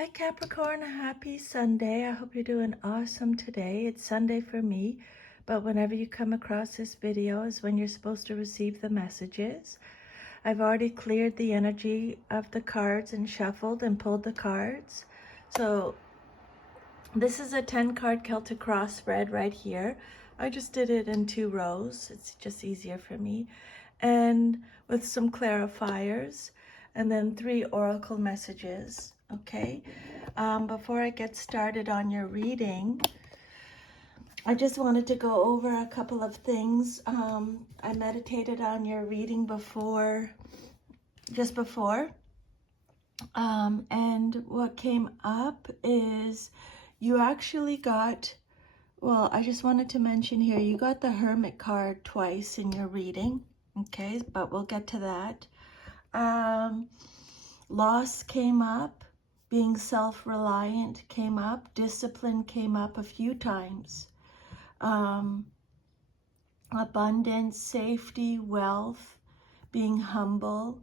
Hi Capricorn, happy Sunday. I hope you're doing awesome today. It's Sunday for me, but whenever you come across this video is when you're supposed to receive the messages. I've already cleared the energy of the cards and shuffled and pulled the cards. So this is a 10 card Celtic cross spread right here. I just did it in 2 rows. It's just easier for me. And with some clarifiers and then 3 oracle messages. Okay, before I get started on your reading, I just wanted to go over a couple of things. I meditated on your reading just before, and what came up is you actually got, well, I just wanted to mention here, you got the Hermit card twice in your reading, okay, but we'll get to that. Loss came up. Being self-reliant came up. Discipline came up a few times. Abundance, safety, wealth, being humble,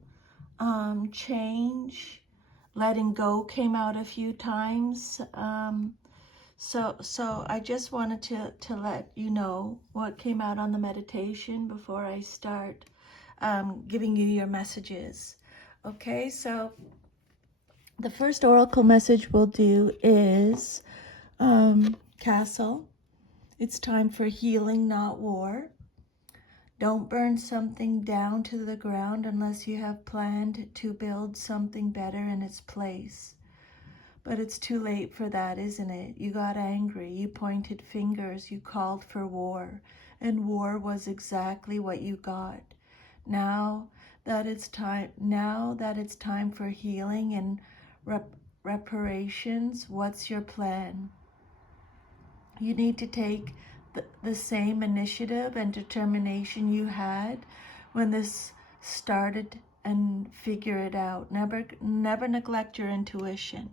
change, letting go came out a few times. So I just wanted to let you know what came out on the meditation before I start giving you your messages. Okay, so the first oracle message we'll do is Castle. It's time for healing, not war. Don't burn something down to the ground unless you have planned to build something better in its place. But it's too late for that, isn't it? You got angry, you pointed fingers, you called for war, and war was exactly what you got. Now that it's time for healing and reparations, what's your plan? You need to take the same initiative and determination you had when this started and figure it out. Never neglect your intuition,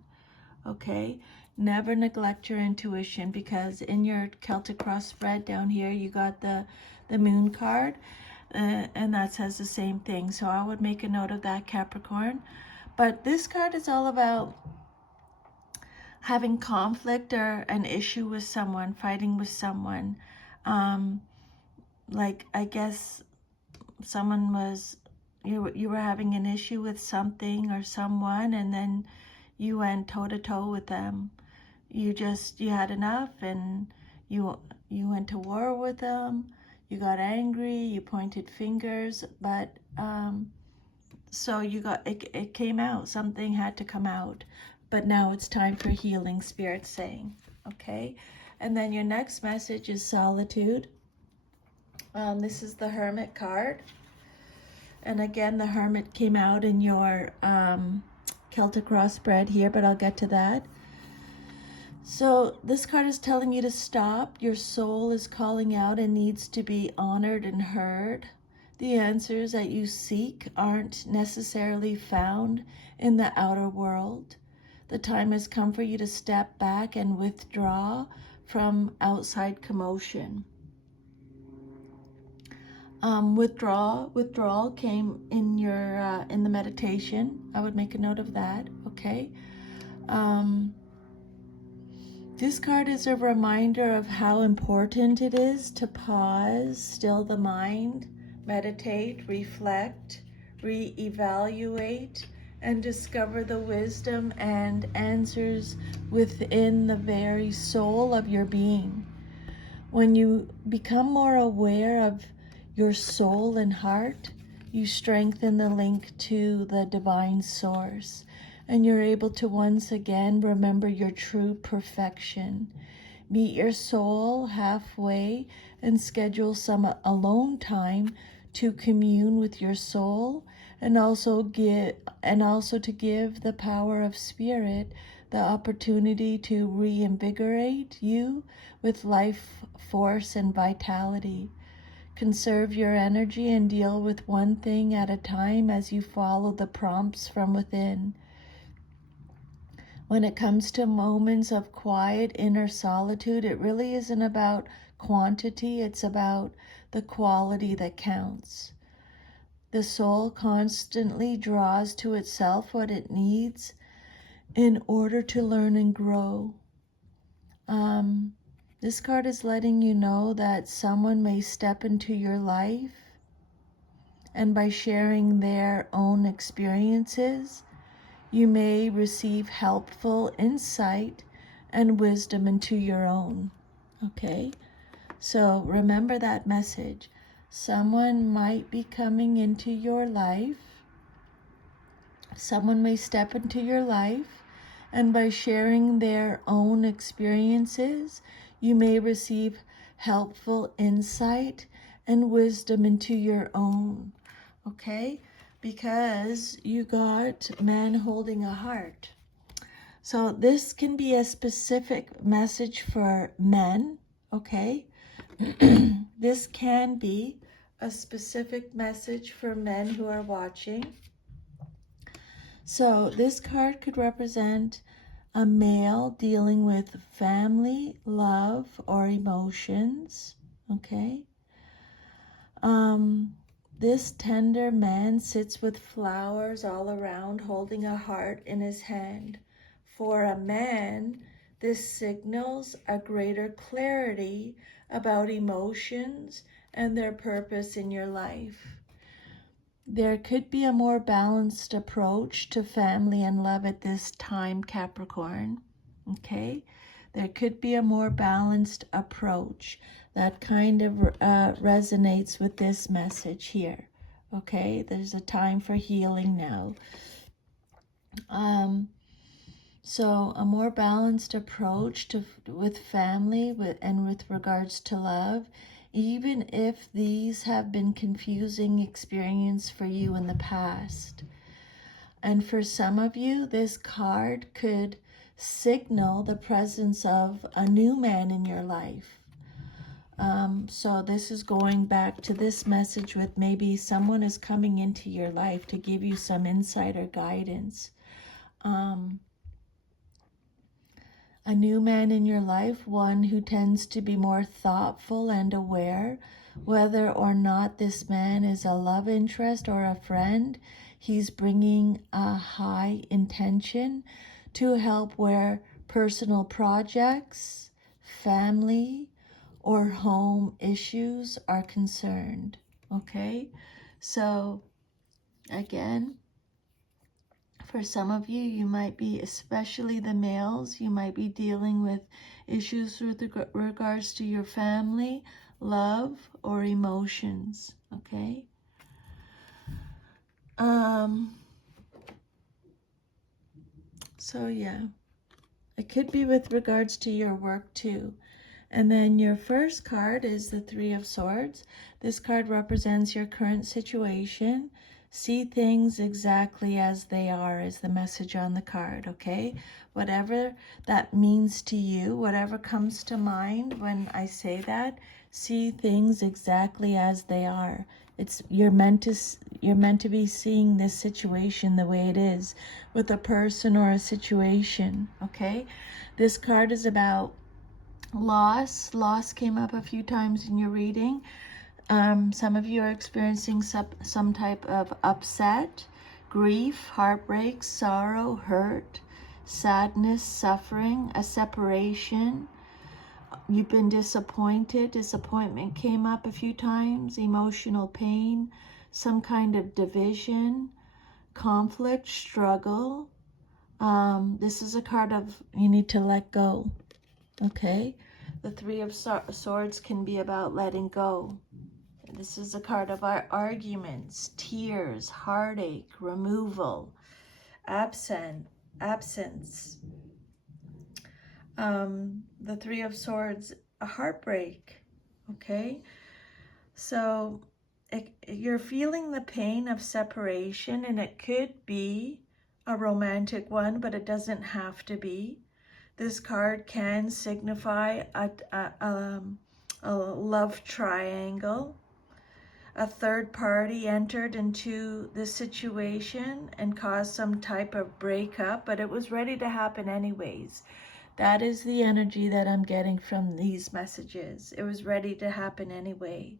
okay? Never neglect your intuition, because in your Celtic cross spread down here, you got the moon card, and that says the same thing. So I would make a note of that, Capricorn. But this card is all about having conflict or an issue with someone, fighting with someone. Like, I guess someone was, you were having an issue with something or someone, and then you went toe-to-toe with them. You had enough, and you went to war with them. You got angry, you pointed fingers, but so it came out. Something had to come out. But now it's time for healing, Spirit saying, okay? And then your next message is solitude. This is the Hermit card. And again, the Hermit came out in your Celtic cross spread here, but I'll get to that. So this card is telling you to stop. Your soul is calling out and needs to be honored and heard. The answers that you seek aren't necessarily found in the outer world. The time has come for you to step back and withdraw from outside commotion. Withdrawal came in your in the meditation. I would make a note of that. Okay. This card is a reminder of how important it is to pause, still the mind, meditate, reflect, reevaluate, and discover the wisdom and answers within the very soul of your being. When you become more aware of your soul and heart, you strengthen the link to the divine source, and you're able to once again remember your true perfection. Meet your soul halfway and schedule some alone time to commune with your soul, and also to give the power of spirit the opportunity to reinvigorate you with life force and vitality. Conserve your energy and deal with one thing at a time as you follow the prompts from within. When it comes to moments of quiet inner solitude, it really isn't about quantity, it's about the quality that counts. The soul constantly draws to itself what it needs, in order to learn and grow. This card is letting you know that someone may step into your life, and by sharing their own experiences, you may receive helpful insight and wisdom into your own. Okay? So remember that message. Someone might be coming into your life. Someone may step into your life, and by sharing their own experiences, you may receive helpful insight and wisdom into your own. Okay? Because you got man holding a heart. So this can be a specific message for men, okay? This can be a specific message for men who are watching. So this card could represent a male dealing with family, love, or emotions, okay? This tender man sits with flowers all around, holding a heart in his hand. For a man, this signals a greater clarity about emotions and their purpose in your life. There could be a more balanced approach to family and love at this time, Capricorn. Okay? There could be a more balanced approach that kind of resonates with this message here. Okay? There's a time for healing now. So a more balanced approach with family and with regards to love, even if these have been confusing experience for you in the past. And for some of you, this card could signal the presence of a new man in your life. So this is going back to this message with maybe someone is coming into your life to give you some insight or guidance. A new man in your life, one who tends to be more thoughtful and aware, whether or not this man is a love interest or a friend. He's bringing a high intention to help where personal projects, family, or home issues are concerned. Okay? So, again, for some of you, you might be, especially the males, you might be dealing with issues with regards to your family, love, or emotions, okay? So yeah, it could be with regards to your work too. And then your first card is the Three of Swords. This card represents your current situation. See things exactly as they are is the message on the card, okay? Whatever that means to you, whatever comes to mind when I say that, see things exactly as they are. You're meant to be seeing this situation the way it is with a person or a situation, okay? This card is about loss came up a few times in your reading. Some of you are experiencing some type of upset, grief, heartbreak, sorrow, hurt, sadness, suffering, a separation. You've been disappointed. Disappointment came up a few times. Emotional pain, some kind of division, conflict, struggle. This is a card of you need to let go. Okay? The Three of Swords can be about letting go. This is a card of our arguments, tears, heartache, removal, absence. The Three of Swords, a heartbreak, okay? So you're feeling the pain of separation, and it could be a romantic one, but it doesn't have to be. This card can signify a love triangle. A third party entered into the situation and caused some type of breakup, but it was ready to happen anyways. That is the energy that I'm getting from these messages. It was ready to happen anyway.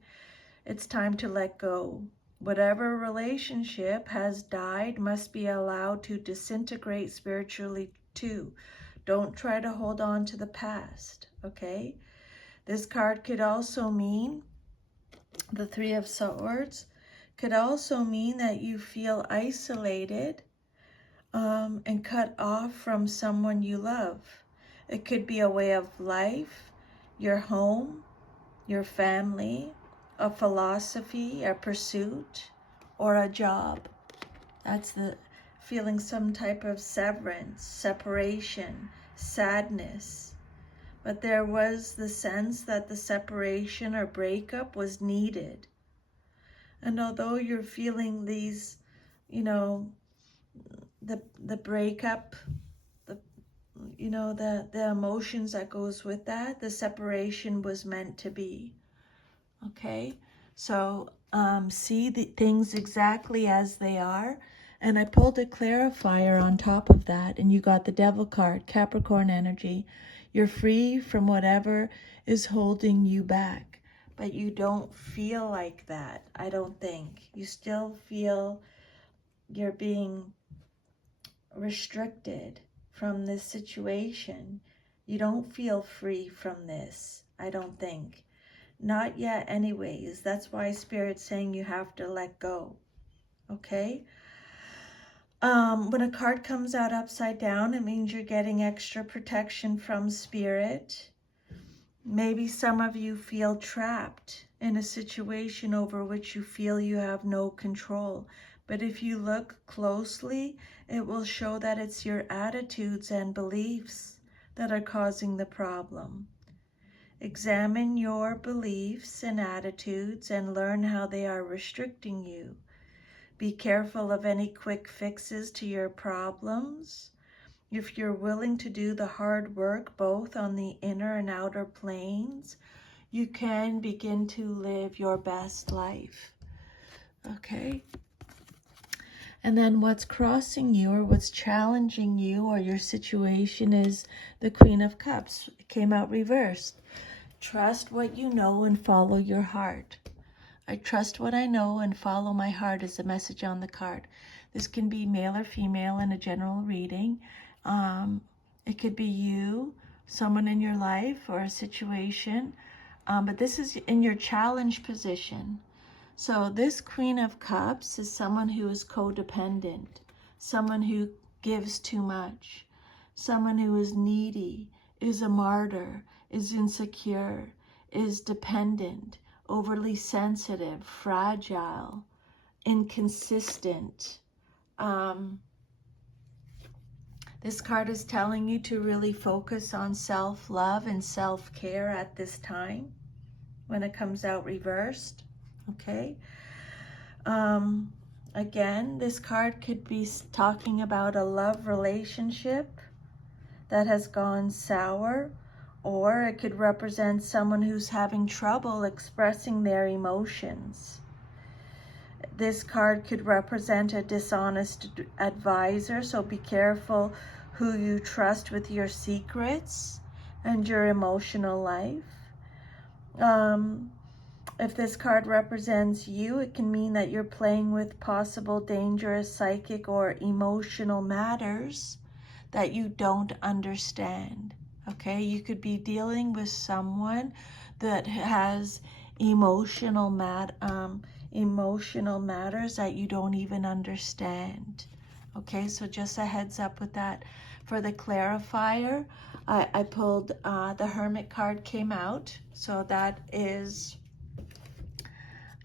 It's time to let go. Whatever relationship has died must be allowed to disintegrate spiritually 2. Don't try to hold on to the past, okay? This card could also mean, the 3 of Swords, could also mean that you feel isolated and cut off from someone you love. It could be a way of life, your home, your family, a philosophy, a pursuit, or a job. That's the feeling some type of severance, separation, sadness. But there was the sense that the separation or breakup was needed. And although you're feeling these, you know, the breakup, the emotions that goes with that, the separation was meant to be. Okay, so see the things exactly as they are. And I pulled a clarifier on top of that, and you got the Devil card, Capricorn energy. You're free from whatever is holding you back, but you don't feel like that, I don't think. You still feel you're being restricted from this situation. You don't feel free from this, I don't think. Not yet anyways. That's why Spirit's saying you have to let go. Okay? When a card comes out upside down, it means you're getting extra protection from Spirit. Maybe some of you feel trapped in a situation over which you feel you have no control. But if you look closely, it will show that it's your attitudes and beliefs that are causing the problem. Examine your beliefs and attitudes and learn how they are restricting you. Be careful of any quick fixes to your problems. If you're willing to do the hard work both on the inner and outer planes, you can begin to live your best life. Okay? And then what's crossing you or what's challenging you or your situation is the Queen of Cups. It came out reversed. Trust what you know and follow your heart. I trust what I know and follow my heart is the message on the card. This can be male or female in a general reading. It could be you, someone in your life, or a situation. But this is in your challenge position. So this Queen of Cups is someone who is codependent, someone who gives too much, someone who is needy, is a martyr, is insecure, is dependent, overly sensitive, fragile, inconsistent. This card is telling you to really focus on self-love and self-care at this time when it comes out reversed. Okay. Again, this card could be talking about a love relationship that has gone sour, or it could represent someone who's having trouble expressing their emotions. This card could represent a dishonest advisor, so be careful who you trust with your secrets and your emotional life. If this card represents you, it can mean that you're playing with possible dangerous psychic or emotional matters that you don't understand. Okay, you could be dealing with someone that has emotional matters that you don't even understand. Okay, so just a heads up with that. For the clarifier, I pulled the Hermit card came out. So that is,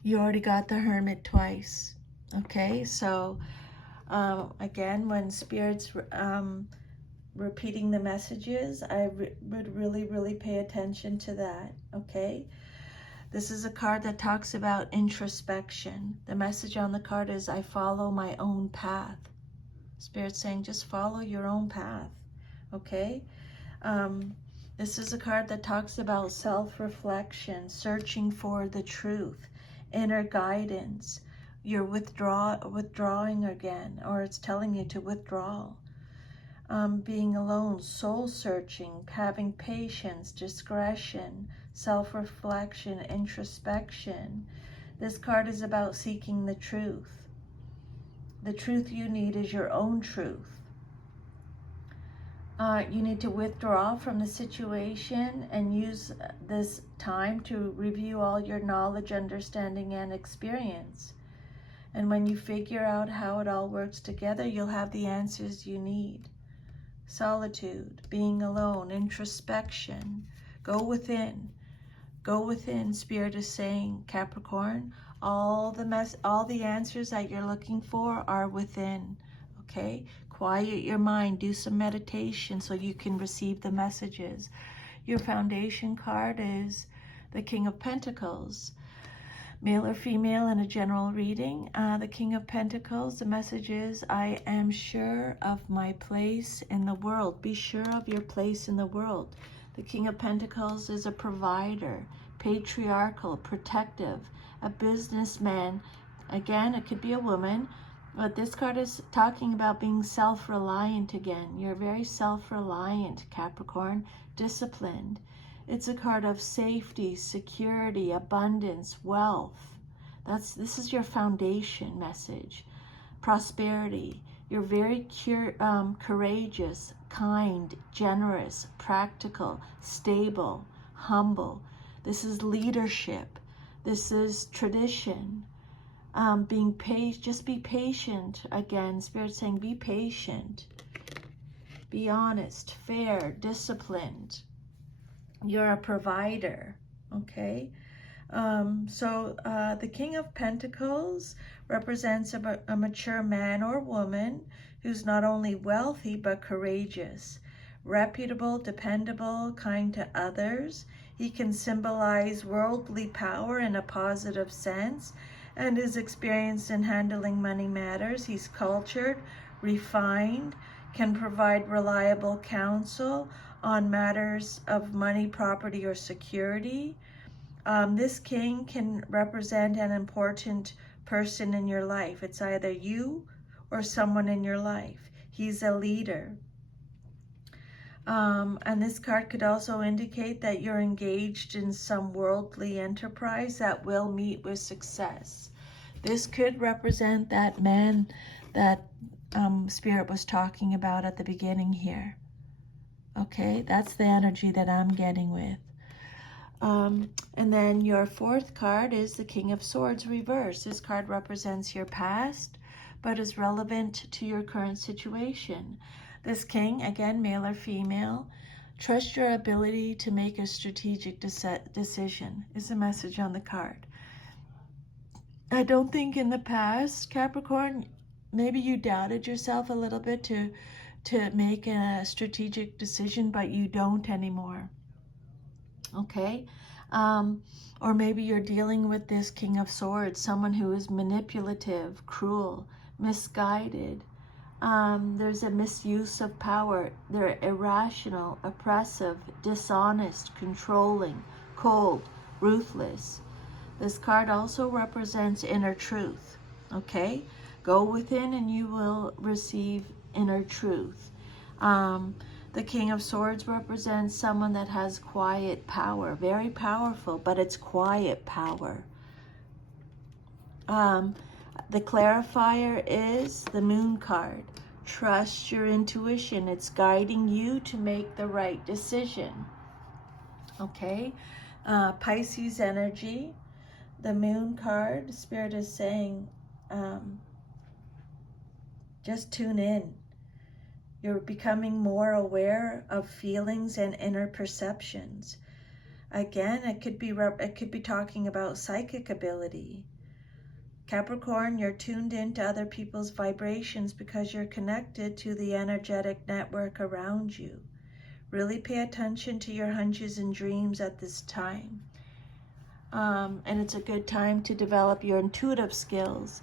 you already got the Hermit twice. Okay, so again, when Spirit's repeating the messages, I would really pay attention to that. Okay, this is a card that talks about introspection. The message on the card is, I follow my own path. Spirit's saying, just follow your own path. Okay, this is a card that talks about self-reflection, searching for the truth, inner guidance. You're withdrawing again, or it's telling you to withdraw. Being alone, soul-searching, having patience, discretion, self-reflection, introspection. This card is about seeking the truth. The truth you need is your own truth. You need to withdraw from the situation and use this time to review all your knowledge, understanding, and experience. And when you figure out how it all works together, you'll have the answers you need. Solitude, being alone, introspection. Go within. Go within. Spirit is saying, Capricorn, all the answers that you're looking for are within. Okay? Quiet your mind. Do some meditation so you can receive the messages. Your foundation card is the King of Pentacles. Male or female in a general reading. The King of Pentacles, the message is, I am sure of my place in the world. Be sure of your place in the world. The King of Pentacles is a provider, patriarchal, protective, a businessman. Again, it could be a woman, but this card is talking about being self-reliant again. You're very self-reliant, Capricorn, disciplined. It's a card of safety, security, abundance, wealth. This is your foundation message. Prosperity. You're very courageous, kind, generous, practical, stable, humble. This is leadership. This is tradition. Being patient. Just be patient. Again, Spirit saying, be patient. Be honest, fair, disciplined. You're a provider, okay? The King of Pentacles represents a mature man or woman who's not only wealthy but courageous, reputable, dependable, kind to others. He can symbolize worldly power in a positive sense and is experienced in handling money matters. He's cultured, refined, can provide reliable counsel on matters of money, property, or security. This king can represent an important person in your life. It's either you or someone in your life. He's a leader. And this card could also indicate that you're engaged in some worldly enterprise that will meet with success. This could represent that man that Spirit was talking about at the beginning here. Okay, that's the energy that I'm getting with. And then your fourth card is the King of Swords reverse. This card represents your past, but is relevant to your current situation. This king, again, male or female, trust your ability to make a strategic decision is the message on the card. I don't think in the past, Capricorn, maybe you doubted yourself a little bit to make a strategic decision, but you don't anymore. Okay? Or maybe you're dealing with this King of Swords, someone who is manipulative, cruel, misguided. There's a misuse of power. They're irrational, oppressive, dishonest, controlling, cold, ruthless. This card also represents inner truth. Okay? Go within and you will receive inner truth. The King of Swords represents someone that has quiet power, very powerful, but it's quiet power. The clarifier is the Moon card. Trust your intuition. It's guiding you to make the right decision. Okay? Pisces energy. The Moon card, Spirit is saying, just tune in. You're becoming more aware of feelings and inner perceptions. Again, it could be talking about psychic ability. Capricorn, you're tuned into other people's vibrations because you're connected to the energetic network around you. Really pay attention to your hunches and dreams at this time. And it's a good time to develop your intuitive skills.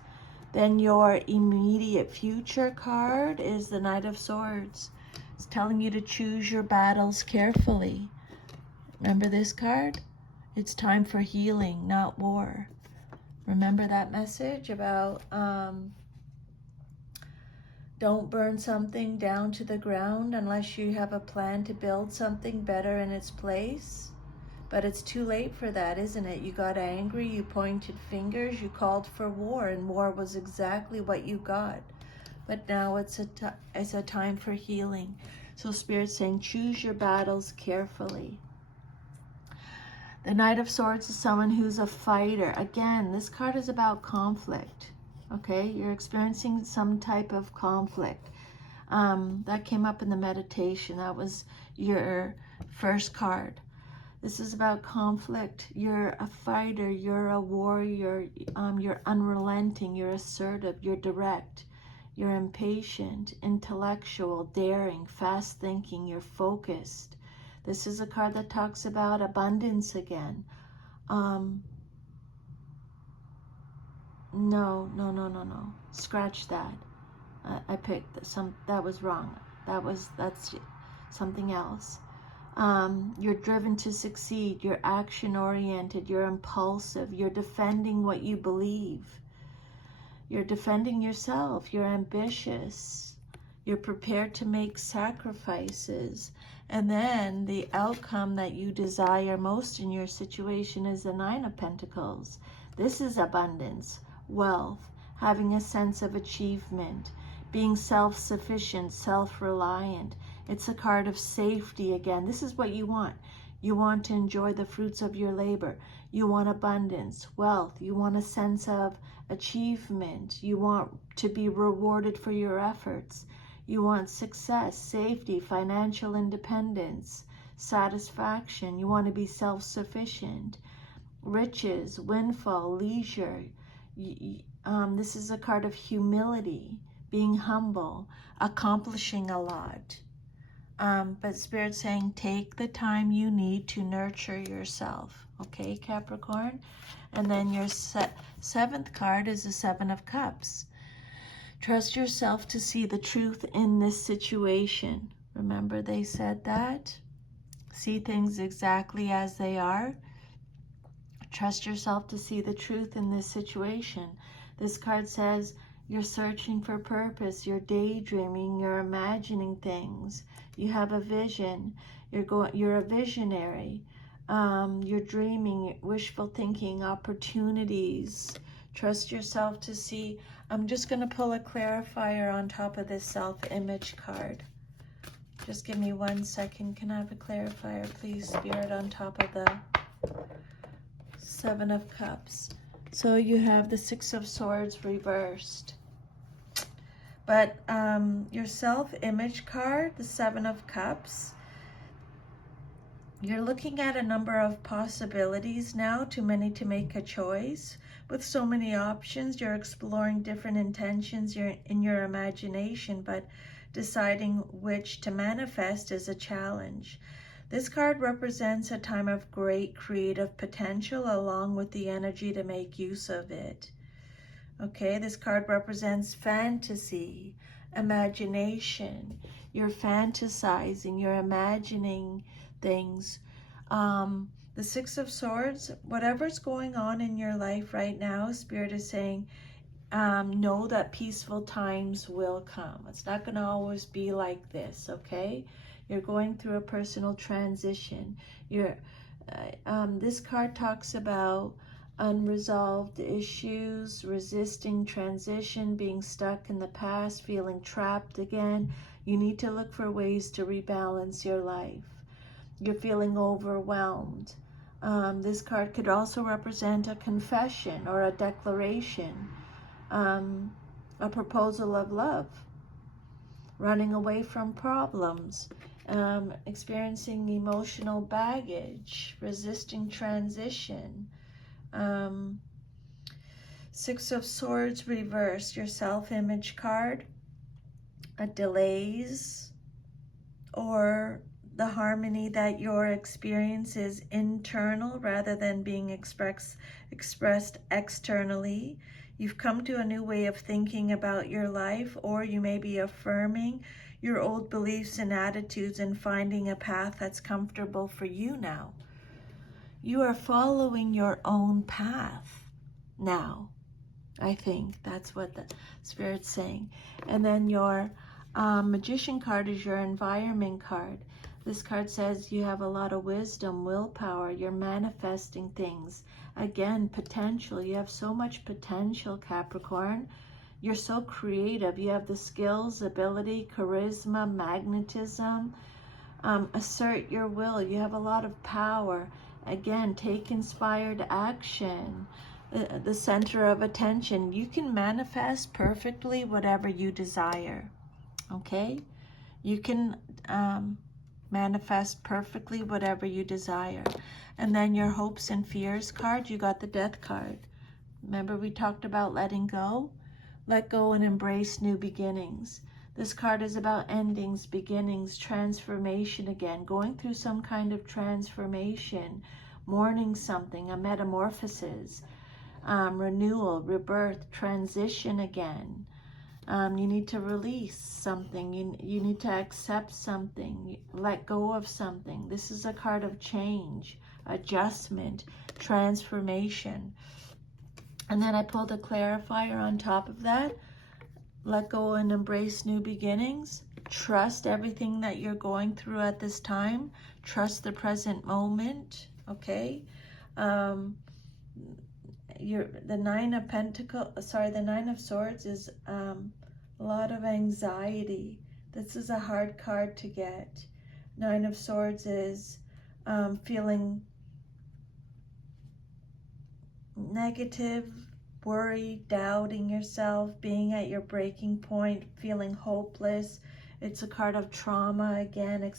Then your immediate future card is the Knight of Swords. It's telling you to choose your battles carefully. Remember this card? It's time for healing, not war. Remember that message about don't burn something down to the ground unless you have a plan to build something better in its place? But it's too late for that, isn't it? You got angry, you pointed fingers, you called for war, and war was exactly what you got. But now it's a time for healing. So Spirit's saying, choose your battles carefully. The Knight of Swords is someone who's a fighter. Again, this card is about conflict. Okay, you're experiencing some type of conflict. That came up in the meditation. That was your first card. This is about conflict. You're a fighter. You're a warrior. You're unrelenting. You're assertive. You're direct. You're impatient, intellectual, daring, fast thinking. You're focused. This is a card that talks about abundance again. No. Scratch that. I picked that was wrong. That's something else. You're driven to succeed. You're action oriented. You're impulsive. You're defending what you believe. You're defending yourself. You're ambitious. You're prepared to make sacrifices. And then the outcome that you desire most in your situation is the Nine of Pentacles. This is abundance, wealth, having a sense of achievement, being self-sufficient, self-reliant. It's a card of safety again. This is what you want. You want to enjoy the fruits of your labor. You want abundance, wealth. You want a sense of achievement. You want to be rewarded for your efforts. You want success, safety, financial independence, satisfaction. You want to be self-sufficient, riches, windfall, leisure. This is a card of humility, being humble, accomplishing a lot. But Spirit's saying, take the time you need to nurture yourself. Okay, Capricorn? And then your seventh card is the Seven of Cups. Trust yourself to see the truth in this situation. Remember they said that? See things exactly as they are. Trust yourself to see the truth in this situation. This card says you're searching for purpose. You're daydreaming. You're imagining things. You have a vision. You're a visionary. You're dreaming, wishful thinking, opportunities. Trust yourself to see. I'm just going to pull a clarifier on top of this self-image card. Just give me 1 second. Can I have a clarifier, please, Spirit, on top of the Seven of Cups? So you have the Six of Swords reversed. But your self-image card, the Seven of Cups, you're looking at a number of possibilities now, too many to make a choice. With so many options, you're exploring different intentions in your imagination, but deciding which to manifest is a challenge. This card represents a time of great creative potential along with the energy to make use of it. Okay, this card represents fantasy, imagination. You're fantasizing, you're imagining things. The Six of Swords, whatever's going on in your life right now, Spirit is saying, know that peaceful times will come. It's not going to always be like this, okay? You're going through a personal transition. This card talks about unresolved issues, resisting transition, being stuck in the past, feeling trapped again. You need to look for ways to rebalance your life. You're feeling overwhelmed. This card could also represent a confession or a declaration, a proposal of love, running away from problems, experiencing emotional baggage, resisting transition. Six of Swords reversed, your self-image card, delays, or the harmony that your experience is internal rather than being expressed externally. You've come to a new way of thinking about your life, or you may be affirming your old beliefs and attitudes and finding a path that's comfortable for you now. You are following your own path now. I think that's what the Spirit's saying. And then your Magician card is your environment card. This card says you have a lot of wisdom, willpower, you're manifesting things. Again, potential. You have so much potential, Capricorn. You're so creative. You have the skills, ability, charisma, magnetism. Assert your will. You have a lot of power. Again, take inspired action. The center of attention. You can manifest perfectly whatever you desire. Okay? You can manifest perfectly whatever you desire. And then your hopes and fears card, you got the Death card. Remember we talked about letting go? Let go and embrace new beginnings. This card is about endings, beginnings, transformation again, going through some kind of transformation, mourning something, a metamorphosis, renewal, rebirth, transition again. You need to release something. You need to accept something, let go of something. This is a card of change, adjustment, transformation. And then I pulled a clarifier on top of that. Let go and embrace new beginnings. Trust everything that you're going through at this time. Trust the present moment, okay? The Nine of Swords is a lot of anxiety. This is a hard card to get. Nine of Swords is feeling negative, worried, doubting yourself, being at your breaking point, feeling hopeless. It's a card of trauma again,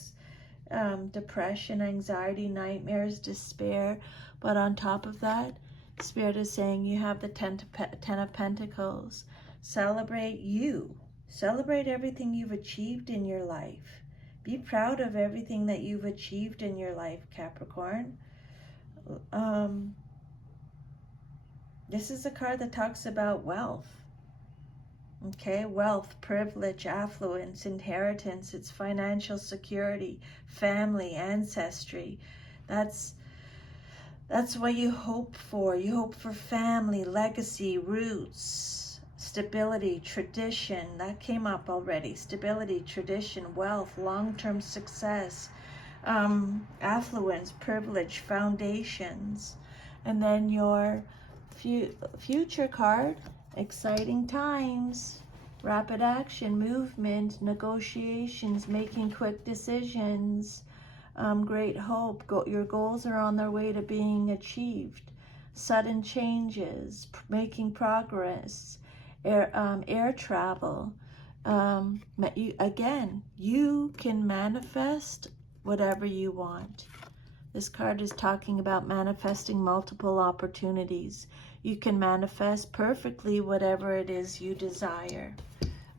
depression, anxiety, nightmares, despair. But on top of that, Spirit is saying you have the Ten of Pentacles. Celebrate you. Celebrate everything you've achieved in your life. Be proud of everything that you've achieved in your life, Capricorn. This is a card that talks about wealth. Okay, wealth, privilege, affluence, inheritance. It's financial security, family, ancestry. That's what you hope for. You hope for family, legacy, roots, stability, tradition. That came up already. Stability, tradition, wealth, long-term success, affluence, privilege, foundations. And then your future card, exciting times, rapid action, movement, negotiations, making quick decisions, great hope. Your goals are on their way to being achieved. Sudden changes, making progress, air travel. Again, you can manifest whatever you want. This card is talking about manifesting multiple opportunities. You can manifest perfectly whatever it is you desire.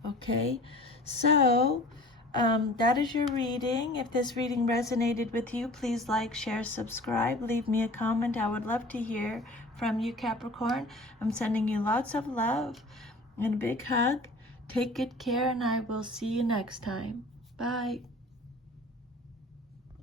Okay, so that is your reading. If this reading resonated with you, please like, share, subscribe, leave me a comment. I would love to hear from you, Capricorn. I'm sending you lots of love and a big hug. Take good care, and I will see you next time. Bye.